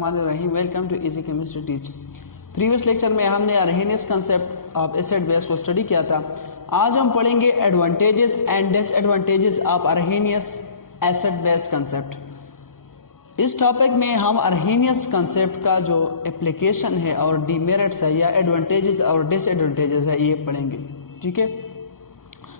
बिस्मिल्लाहिर्रहमानिर्रहीम। Welcome to easy chemistry teach. Previous lecture में हमने Arrhenius concept of acid base को स्टडी किया था। आज हम पढ़ेंगे advantages and disadvantages of Arrhenius acid base concept. इस टॉपिक में हम अरहेनियस कंसेप्ट का जो एप्लीकेशन है और डीमेरिट्स है या एडवांटेजेस और डिसएडवांटेजेस है ये पढ़ेंगे। ठीक है,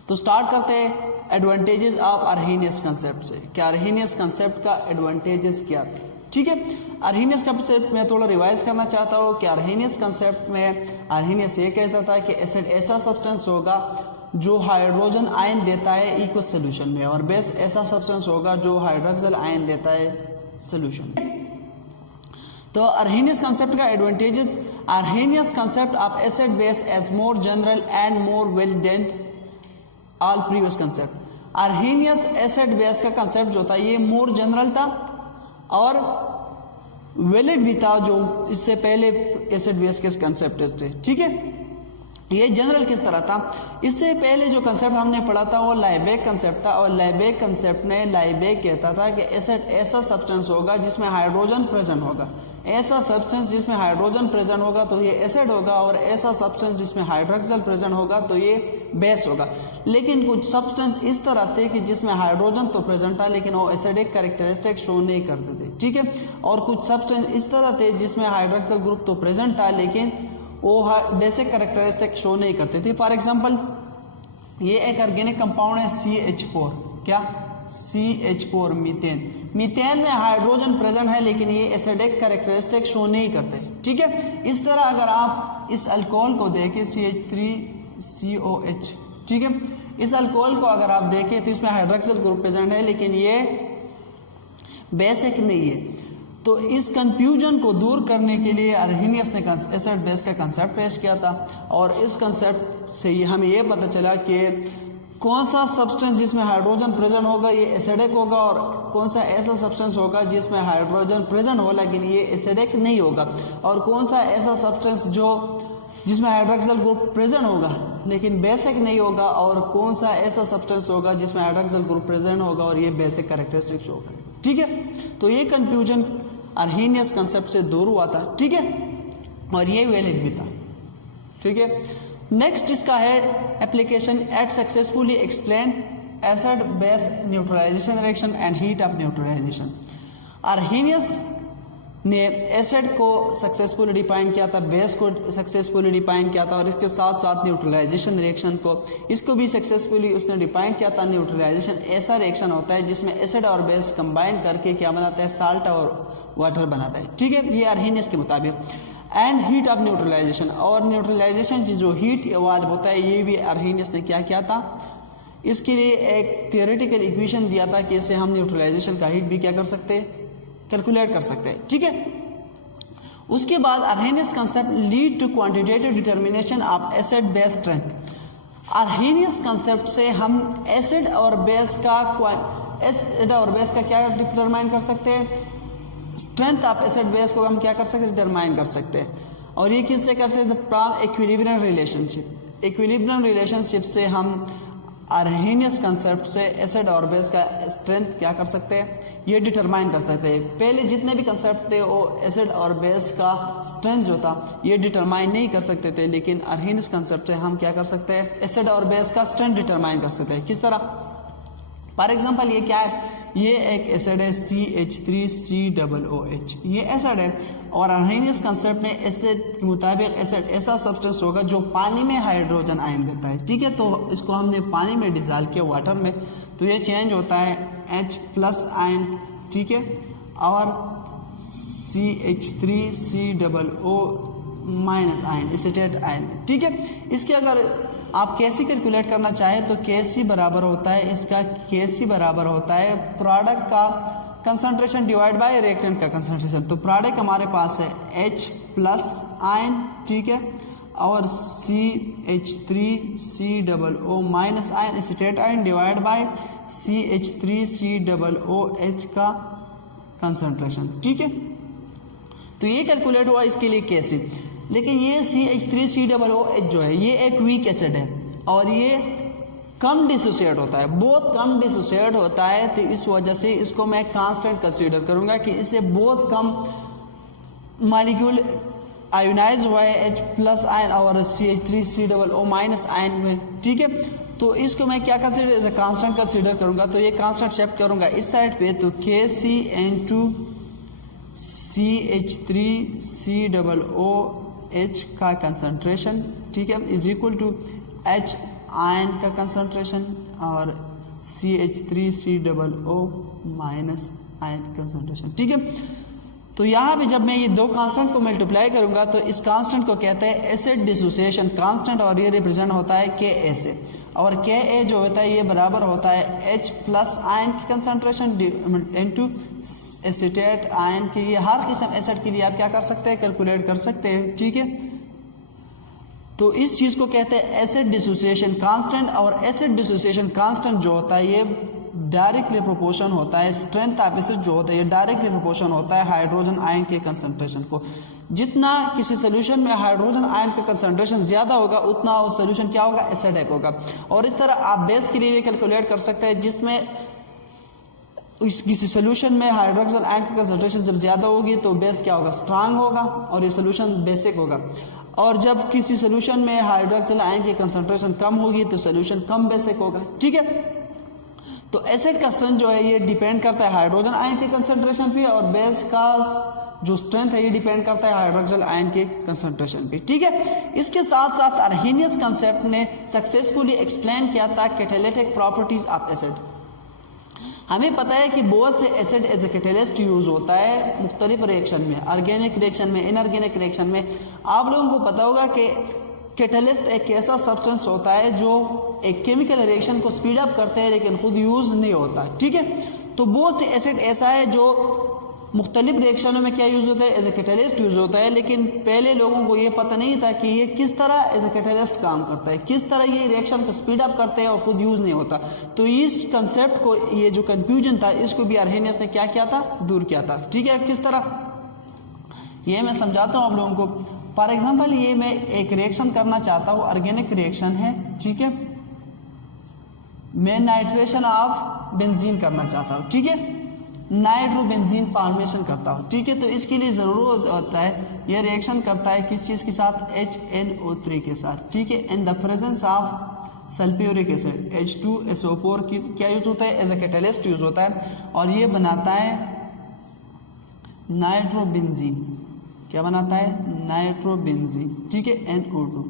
तो स्टार्ट करते हैं एडवांटेजेस ऑफ अरहेनियस कंसेप्ट से। क्या अरहेनियस कंसेप्ट का एडवांटेजेस क्या थे? ठीक है, अरहेनियस कंसेप्ट में थोड़ा रिवाइज करना चाहता हूँ कि अरहेनियस कंसेप्ट में अरहेनियस ये कहता था कि एसिड ऐसा सब्सटेंस होगा जो हाइड्रोजन आयन देता है इक्वस सोल्यूशन में, और बेस ऐसा सब्सटेंस होगा जो हाइड्रोक्सिल आयन देता है सोल्यूशन में। तो अरहेनियस कंसेप्ट का advantages, Arrhenius concept of acid base as more general and more well than all previous concept. Arrhenius acid base का कंसेप्ट जो था ये मोर जनरल था और वैलिड भी था जो इससे पहले एसिड बेस के कंसेप्ट थे। ठीक है, ये जनरल किस तरह था? इससे पहले जो कंसेप्ट हमने पढ़ा था वो लाइबेक कंसेप्ट था, और लाइबेक कंसेप्ट में लाइबेक कहता था कि एसिड ऐसा सब्सटेंस होगा जिसमें हाइड्रोजन प्रेजेंट होगा। ऐसा सब्सटेंस जिसमें हाइड्रोजन प्रेजेंट होगा तो ये एसिड होगा, और ऐसा सब्सटेंस जिसमें हाइड्रोक्सिल प्रेजेंट होगा तो ये बेस होगा। लेकिन कुछ सब्सटेंस इस तरह थे कि जिसमें हाइड्रोजन तो प्रेजेंट था लेकिन वो एसिडिक कैरेक्टरिस्टिक शो नहीं करते थे। ठीक है, और कुछ सब्सटेंस इस तरह थे जिसमें हाइड्रोक्सिल ग्रुप तो प्रेजेंट था लेकिन वो बेसिक कैरेक्टरिस्टिक शो नहीं करते थे। फॉर एग्जांपल ये एक ऑर्गेनिक कंपाउंड है CH4। क्या? CH4 methane. मीथेन में हाइड्रोजन प्रेजेंट है लेकिन ये एसिडिक कैरेक्टरिस्टिक शो नहीं करते। ठीक है, इस तरह अगर आप इस अल्कोहल को देखें CH3COH, ठीक है, इस अल्कोहल को अगर आप देखें तो इसमें हाइड्रोक्सिल ग्रुप प्रेजेंट है लेकिन ये बेसिक नहीं है। तो इस कंफ्यूजन को दूर करने के लिए अरहेनियस ने एसिड बेस का कंसेप्ट पेश किया था, और इस कंसेप्ट से हमें ये पता चला कि कौन सा सब्सटेंस जिसमें हाइड्रोजन प्रेजेंट होगा ये एसिडिक होगा, और कौन सा ऐसा सब्सटेंस होगा जिसमें हाइड्रोजन प्रेजेंट हो लेकिन ये एसिडिक नहीं होगा, और कौन सा ऐसा सब्सटेंस जो जिसमें हाइड्रोक्सिल ग्रुप प्रेजेंट होगा लेकिन बेसिक नहीं होगा, और कौन सा ऐसा सब्सटेंस होगा जिसमें हाइड्रोक्सिल ग्रुप प्रेजेंट होगा और ये बेसिक कैरेक्टरिस्टिक शो करेगा। ठीक है, तो ये कंफ्यूजन अरहेनियस कंसेप्ट से दूर हुआ था। ठीक है, और ये वैलिड भी था। ठीक है, नेक्स्ट इसका है application at successfully explain acid base neutralization reaction and heat of neutralization. Arrhenius ने एसिड को सक्सेसफुली डिफाइन किया था, बेस को सक्सेसफुली डिफाइन किया था, और इसके साथ साथ न्यूट्रलाइजेशन रिएक्शन को इसको भी सक्सेसफुली उसने डिफाइन किया था। न्यूट्रलाइजेशन ऐसा रिएक्शन होता है जिसमें एसिड और बेस कंबाइन करके क्या बनाता है? साल्ट और वाटर बनाता है। ठीक है, ये अरहेनियस के मुताबिक। एंड हीट ऑफ न्यूट्रलाइजेशन, और न्यूट्रलाइजेशन जो हीट वाल्व होता है ये भी अरहेनियस ने क्या किया था? इसके लिए एक थियोरेटिकल इक्वेशन दिया था कि इससे हम न्यूट्रलाइजेशन का हीट भी क्या कर सकते हैं? कैलकुलेट कर सकते हैं। ठीक है, उसके बाद Arrhenius concept lead to quantitative determination of acid base strength. Arrhenius concept से हम एसिड और बेस का क्या डिटरमाइन कर सकते हैं? स्ट्रेंथ ऑफ एसिड बेस को हम क्या कर सकते हैं? डिटरमाइन कर सकते हैं। और ये किससे कर सकते हैं? From equilibrium relationship. Equilibrium relationship से हम अरहेनियस कंसेप्ट से एसिड और बेस का स्ट्रेंथ क्या कर सकते हैं? ये डिटरमाइन कर सकते हैं। पहले जितने भी कंसेप्ट थे वो एसिड और बेस का स्ट्रेंथ जो था ये डिटरमाइन नहीं कर सकते थे, लेकिन अरहेनियस कंसेप्ट से हम क्या कर सकते हैं? एसिड और बेस का स्ट्रेंथ डिटरमाइन कर सकते हैं। किस तरह? फॉर एग्जाम्पल ये क्या है? ये एक एसिड है CH3COOH, ये एसिड है, और अरहेनियस कंसेप्ट में एसिड के मुताबिक एसिड ऐसा सब्सटेंस होगा जो पानी में हाइड्रोजन आयन देता है। ठीक है, तो इसको हमने पानी में डिसॉल्व किया वाटर में, तो ये चेंज होता है H+ आयन। ठीक है, और CH3COO- आयन, एसिटेट आयन। ठीक है, इसके अगर आप कैसी कैलकुलेट करना चाहें तो Kc बराबर होता है, इसका Kc बराबर होता है प्रोडक्ट का कंसंट्रेशन डिवाइड बाय रिएक्टेंट का कंसंट्रेशन। तो प्रोडक्ट हमारे पास है H+ आयन, ठीक है, और CH3COO- ion, acetate ion, divide by CH3COOH का कंसंट्रेशन। ठीक है, तो ये कैलकुलेट हुआ इसके लिए Kc। लेकिन ये CH3COOH जो है ये एक वीक एसिड है और ये कम डिसोसिएट होता है, बहुत कम डिसोसिएट होता है, तो इस वजह से इसको मैं कांस्टेंट कंसीडर करूंगा कि इससे बहुत कम मालिक्यूल आयोनाइज हुआ है H+ आयन और CH3COO माइनस आयन में, ठीक है। तो इसको मैं क्या consider as a constant consider करूंगा, तो ये कांस्टेंट शिफ्ट करूंगा इस साइड पे, तो KCN2CH3COOH का कंसंट्रेशन, ठीक है, is equal to H ion का कंसंट्रेशन और CH3COO माइनस आयन कंसंट्रेशन, ठीक है। तो यहाँ पे जब मैं ये दो कांस्टेंट को मल्टीप्लाई करूंगा तो इस कांस्टेंट को कहते हैं एसिड डिसोसिएशन कांस्टेंट और ये रिप्रेजेंट होता है Ka से, और Ka जो होता है ये बराबर होता है H+ आयन की कंसंट्रेशन इनटू एसीटेट आयन की। ये हर किस्म एसिड के लिए आप क्या कर सकते हैं, कैलकुलेट कर सकते हैं, ठीक है। तो इस चीज़ को कहते हैं एसिड डिसोसिएशन कांस्टेंट, और एसिड डिसोसिएशन कांस्टेंट जो होता है ये डायरेक्टली प्रोपोर्शन होता है, स्ट्रेंथ ऑफ एसिड जो होता है ये डायरेक्टली प्रोपोर्शन होता है हाइड्रोजन आयन के कंसंट्रेशन को। जितना किसी सोल्यूशन में हाइड्रोजन आयन का कंसंट्रेशन ज़्यादा होगा उतना वो सोल्यूशन क्या होगा, एसिडिक होगा। और इस तरह आप बेस के लिए भी कैलकुलेट कर सकते हैं, जिसमें किसी सोल्यूशन में हाइड्रोक्सिल आयन की कंसंट्रेशन जब ज़्यादा होगी तो बेस क्या होगा, स्ट्रांग होगा और ये सोल्यूशन बेसिक होगा। और जब किसी सोल्यूशन में हाइड्रोक्सिल आयन की कंसंट्रेशन कम होगी तो सोल्यूशन कम बेसिक होगा, ठीक है। तो एसिड का स्ट्रेंथ जो है ये डिपेंड करता है हाइड्रोजन आयन के कंसंट्रेशन पे, और बेस का जो स्ट्रेंथ है ये डिपेंड करता है हाइड्रोक्सिल आयन के कंसंट्रेशन पे, ठीक है। इसके साथ साथ अर्हेनियस कंसेप्ट ने सक्सेसफुली एक्सप्लेन किया था कैटालिटिक प्रॉपर्टीज ऑफ एसिड। हमें पता है कि बहुत से acid as a catalyst use होता है मुख्तलिफ रिएक्शन में, ऑर्गेनिक रिएक्शन में, इनऑर्गेनिक रिएक्शन में। आप लोगों को पता होगा कि कैटलिस्ट एक ऐसा सब्सटेंस होता है जो एक केमिकल रिएक्शन को स्पीड अप करते हैं लेकिन खुद यूज नहीं होता है, ठीक है। तो बहुत से एसिड ऐसा है जो मुख्तलिफ रिएक्शनों में क्या यूज़ होता है, एज ए कैटलिस्ट यूज़ होता है, लेकिन पहले लोगों को ये पता नहीं था कि ये किस तरह एज ए कैटलिस्ट काम करता है, किस तरह ये रिएक्शन को स्पीड अप करते हैं और खुद यूज़ नहीं होता। तो इस कंसेप्ट को, ये जो कन्फ्यूजन था, इसको भी अर्हेनियस ने क्या किया था, दूर किया था, ठीक है। किस तरह, ये मैं समझाता हूँ आप लोगों को। फॉर एग्जाम्पल ये मैं एक रिएक्शन करना चाहता हूँ, ऑर्गेनिक रिएक्शन है, ठीक है। मैं नाइट्रेशन ऑफ बेंजीन करना चाहता हूँ, ठीक है, नाइट्रोबेंजीन फॉर्मेशन करता हूँ, ठीक है। तो इसके लिए ज़रूरत होता है, ये रिएक्शन करता है किस चीज़ के साथ, HNO3 के साथ, ठीक है, in the presence of sulphuric acid H2SO4 की क्या यूज़ होता है, एज ए कैटलिस्ट यूज़ होता है, और ये बनाता है नाइट्रोबेंजीन। क्या बनाता है, नाइट्रोबेंजीन, ठीक है, NO2।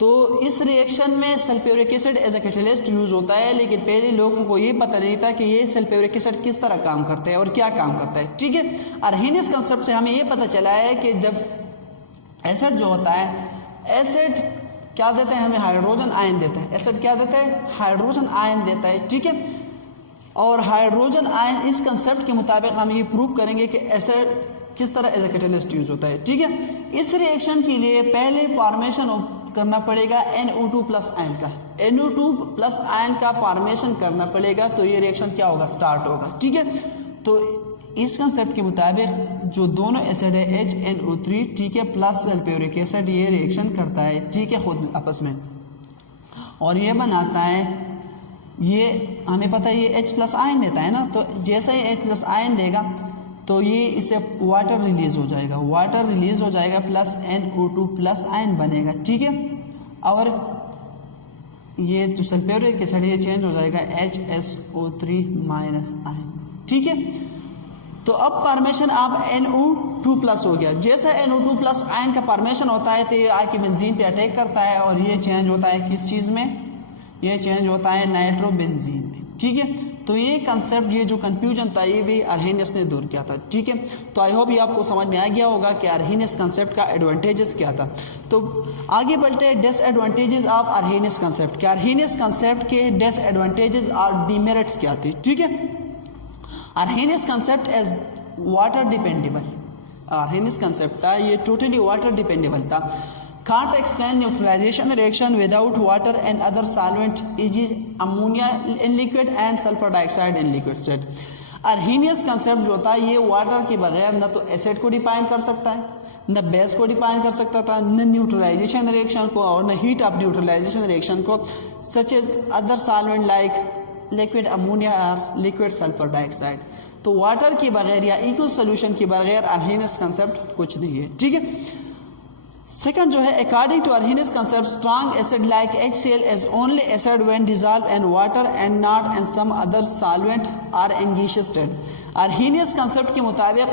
तो इस रिएक्शन में sulphuric acid as a catalyst use होता है, लेकिन पहले लोगों को ये पता नहीं था कि ये सल्फ्यूरिक एसिड किस तरह काम करता है और क्या काम करता है, ठीक है। अर्हेनियस कंसेप्ट से हमें ये पता चला है कि जब एसिड जो होता है, एसिड क्या देता है, हमें हाइड्रोजन आयन देता है। एसिड क्या देता है, हाइड्रोजन आयन देता है, ठीक है। और हाइड्रोजन आयन, इस कंसेप्ट के मुताबिक हम ये प्रूव करेंगे कि एसिड किस तरह एज ए कैटलिस्ट यूज होता है, ठीक है। इस रिएक्शन के लिए पहले फॉर्मेशन करना पड़ेगा NO2+ आयन का, NO2+ आयन का फॉर्मेशन करना पड़ेगा, तो ये रिएक्शन क्या होगा, स्टार्ट होगा, ठीक है। तो इस कंसेप्ट के मुताबिक जो दोनों एसिड है HNO3, ठीक है, प्लस सल्फ्यूरिक एसिड, ये रिएक्शन करता है, ठीक है, खुद आपस में, और ये बनाता है, ये हमें पता है ये H+ आयन देता है ना। तो जैसे ही H+ आयन देगा तो ये इससे वाटर रिलीज हो जाएगा, वाटर रिलीज हो जाएगा, प्लस NO2+ आयन बनेगा, ठीक है। और ये जो सल्फ्यूरिक एसिड ये चेंज हो जाएगा HSO3- आयन, ठीक है। तो अब फॉर्मेशन आप NO2+ हो गया। जैसा NO2+ आयन का फॉर्मेशन होता है तो ये आके बेंजीन पे अटैक करता है और ये चेंज होता है किस चीज़ में, ये चेंज होता है नाइट्रोबेंजीन में, ठीक है। तो ये कंसेप्ट, ये जो कंफ्यूजन था, ये भी अर्हेनियस ने दूर किया था, ठीक है। तो आई होप ये आपको समझ में आ गया होगा कि अर्हेनियस कंसेप्ट का एडवांटेजेस क्या था। तो आगे बढ़ते हैं डिसएडवांटेजेस ऑफ अर्हेनियस कंसेप्ट के। अर्हेनियस कंसेप्ट के डिसएडवांटेजेस और डीमेरिट्स क्या थे, ठीक है। Arrhenius concept as water dependable, Arrhenius concept था ये टोटली वाटर डिपेंडेबल था। Can't explain neutralization reaction without water and other solvent, e.g. ammonia in liquid and sulfur dioxide in liquid state. Arrhenius concept जो था ये water के बगैर न तो एसिड को डिफाइन कर सकता है, न बेस को डिफाइन कर सकता था, न न्यूट्रलाइजेशन रिएक्शन को और न हीट ऑफ न्यूट्रलाइजेशन रिएक्शन को, such as other solvent like liquid ammonia और लिक्विड सल्फर डाइऑक्साइड। तो वाटर के बगैर या इक्वस सोल्यूशन के बगैर अरहेनियस कंसेप्ट कुछ नहीं है, ठीक है। सेकंड जो है, according to Arrhenius concept strong acid like HCl is only acid when dissolve in water and not in some other solvent और in gaseous state. Arrhenius concept के मुताबिक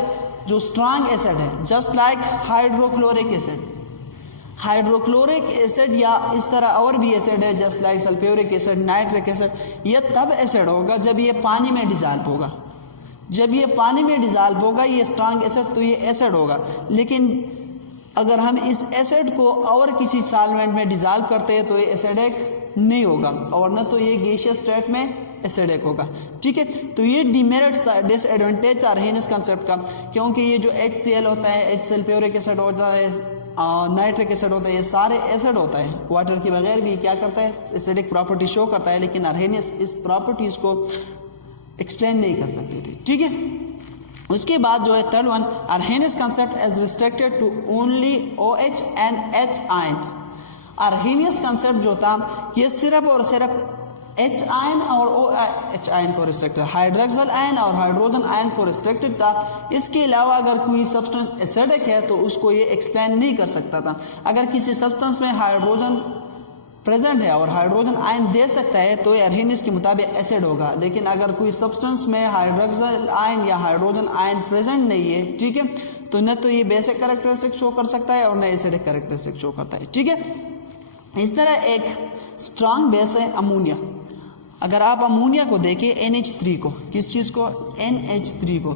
जो स्ट्रॉन्ग एसिड है, just like hydrochloric acid, hydrochloric acid या इस तरह और भी एसिड है just like sulphuric acid, nitric acid, ये तब एसिड होगा जब ये पानी में डिसॉल्व होगा। जब ये पानी में डिसॉल्व होगा ये स्ट्रॉन्ग एसिड, तो ये एसिड होगा। लेकिन अगर हम इस एसिड को और किसी सॉल्वेंट में डिसॉल्व करते हैं तो ये एसिडिक नहीं होगा, और न तो ये गैसियस स्टेट में एसिडिक होगा, ठीक है। तो ये डिमेरिट्स डिसएडवांटेज था अरहेनियस कंसेप्ट का, क्योंकि ये जो HCl होता है, H सल्फ्यूरिक एसिड होता है, नाइट्रिक एसिड होता है, ये सारे एसिड होता है। वाटर के बगैर भी क्या करता है, एसिडिक प्रॉपर्टी शो करता है, लेकिन अरहेनियस इस प्रॉपर्टीज को एक्सप्लेन नहीं कर सकते थे, ठीक है। उसके बाद जो है third one, Arrhenius concept is restricted to only OH and H ion. Arrhenius concept जो था ये सिर्फ और सिर्फ H आयन और OH आयन को रिस्ट्रिक्टेड, हाइड्रोक्सिल आयन और हाइड्रोजन आयन को रिस्ट्रिक्टेड था। इसके अलावा अगर कोई सब्सटेंस एसिडिक है तो उसको ये एक्सप्लेन नहीं कर सकता था। अगर किसी सब्सटेंस में हाइड्रोजन प्रेजेंट है और हाइड्रोजन आयन दे सकता है तो ये अरहेनियस के मुताबिक एसिड होगा। लेकिन अगर कोई सब्सटेंस में हाइड्रोक्सिल आयन या हाइड्रोजन आयन प्रेजेंट नहीं है, ठीक है, तो न तो ये बेसिक कैरेक्टरिस्टिक शो कर सकता है और न एसिडिक कैरेक्टरिस्टिक शो करता है, ठीक है। इस तरह एक स्ट्रॉन्ग बेस है अमोनिया। अगर आप अमोनिया को देखें, NH3 को, किस चीज़ को, NH3 को,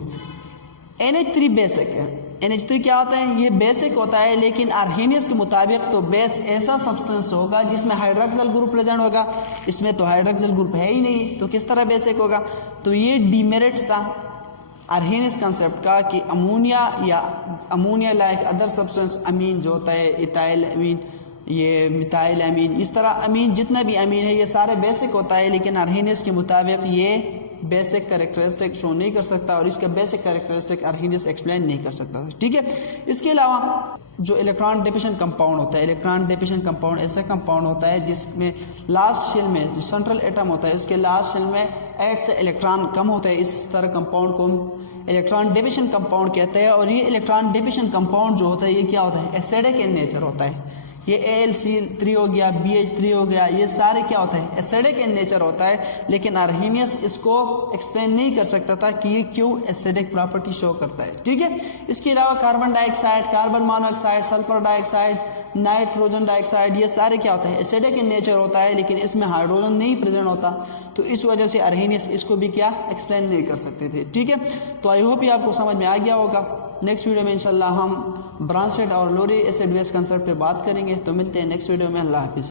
NH3 बेसिक है। NH3 क्या होता है, ये बेसिक होता है, लेकिन अरहेनियस के मुताबिक तो बेस ऐसा सब्सटेंस होगा जिसमें हाइड्रोक्सिल ग्रुप प्रेजेंट होगा। इसमें तो हाइड्रोक्सिल ग्रुप है ही नहीं, तो किस तरह बेसिक होगा। तो ये डिमेरिट्स था अरहेनियस कंसेप्ट का कि अमोनिया या अमोनिया लाइक अदर सब्सटेंस, अमीन जो होता है, इथाइल अमीन, ये मिथाइल अमीन, इस तरह अमीन जितना भी अमीन है ये सारे बेसिक होता है, लेकिन अरहेनियस के मुताबिक ये बेसिक कैरेक्टरिस्टिक शो नहीं कर सकता और इसका बेसिक कैरेक्टरिस्टिक अरहेनियस एक्सप्लेन नहीं कर सकता, ठीक है। इसके अलावा जो इलेक्ट्रॉन डिफिशिएंट कंपाउंड होता है, इलेक्ट्रॉन डिफिशिएंट कंपाउंड ऐसा कंपाउंड होता है जिसमें लास्ट शेल में जो सेंट्रल एटम होता है उसके लास्ट शेल में 8 से इलेक्ट्रॉन कम होता है। इस तरह कंपाउंड को हम इलेक्ट्रॉन डिफिशिएंट कंपाउंड कहते हैं। और ये इलेक्ट्रॉन डिफिशिएंट कंपाउंड जो होता है ये क्या होता है, एसिडिक इन नेचर होता है। ये AlCl3 हो गया, BH3 हो गया, ये सारे क्या होता है, एसिडिक इन नेचर होता है। लेकिन अरहेनियस इसको एक्सप्लेन नहीं कर सकता था कि ये क्यों एसिडिक प्रॉपर्टी शो करता है, ठीक है। इसके अलावा carbon dioxide, carbon monoxide, sulphur dioxide, nitrogen dioxide, ये सारे क्या होता है, एसिडिक इन नेचर होता है, लेकिन इसमें हाइड्रोजन नहीं प्रेजेंट होता। तो इस वजह से अरहेनियस इसको भी क्या एक्सप्लेन नहीं कर सकते थे, ठीक है। तो आई होप ये आपको समझ में आ गया होगा। नेक्स्ट वीडियो में इंशाल्लाह हम ब्रांचेड और लोरी एसिड बेस कंसेप्ट पे बात करेंगे। तो मिलते हैं नेक्स्ट वीडियो में। अल्लाह हाफिज़।